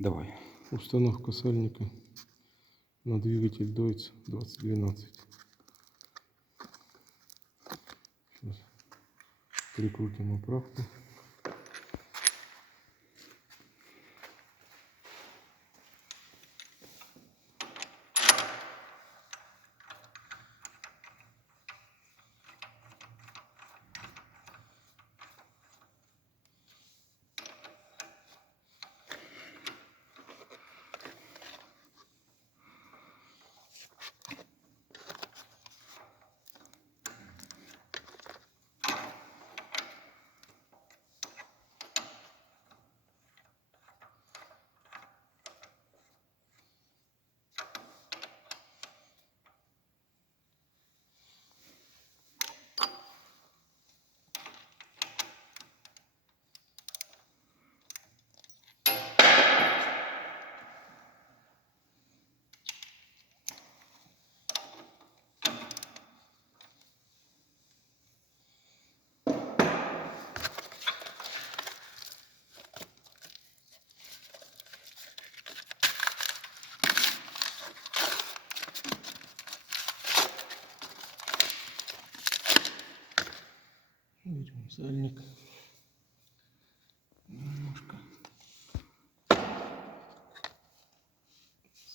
Давай. Установка сальника на двигатель Deutz 2012. Сейчас прикрутим оправку. Берем сальник. Немножко.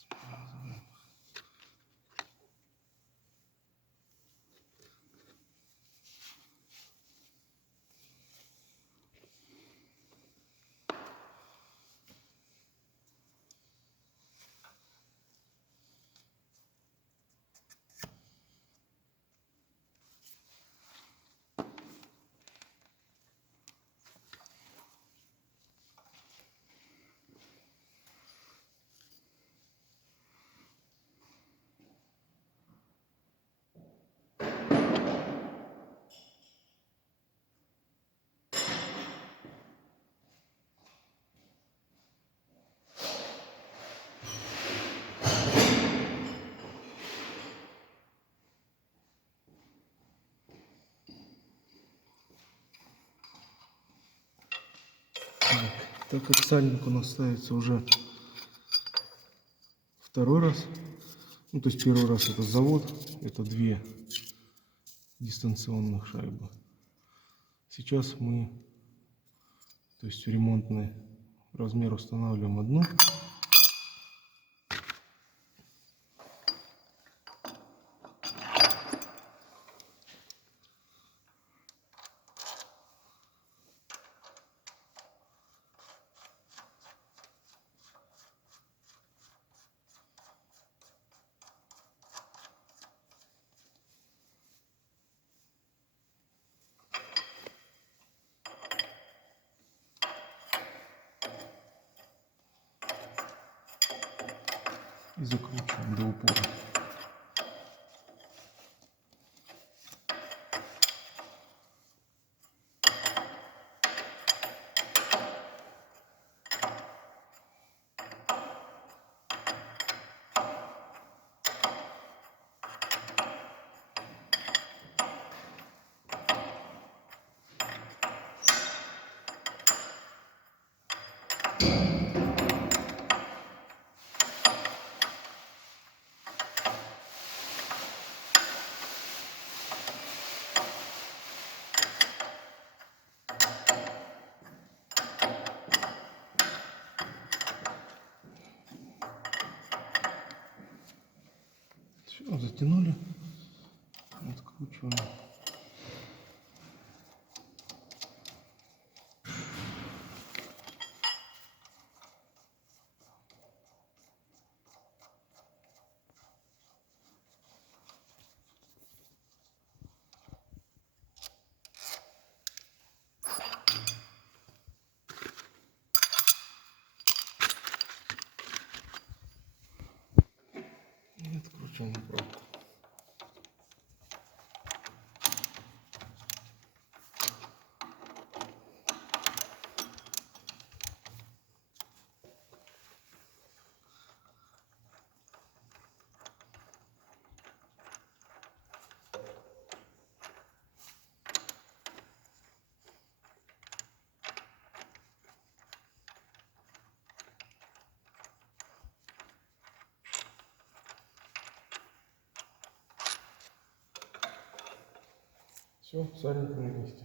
Смазываем. Так как сальник у нас ставится уже второй раз, ну то есть первый раз это завод, это 2 дистанционных шайбы. Сейчас мы, то есть ремонтный размер, устанавливаем одну. И закручиваем до упора. Все, затянули, откручиваем. И откручиваем пробку. Все, сальник на месте.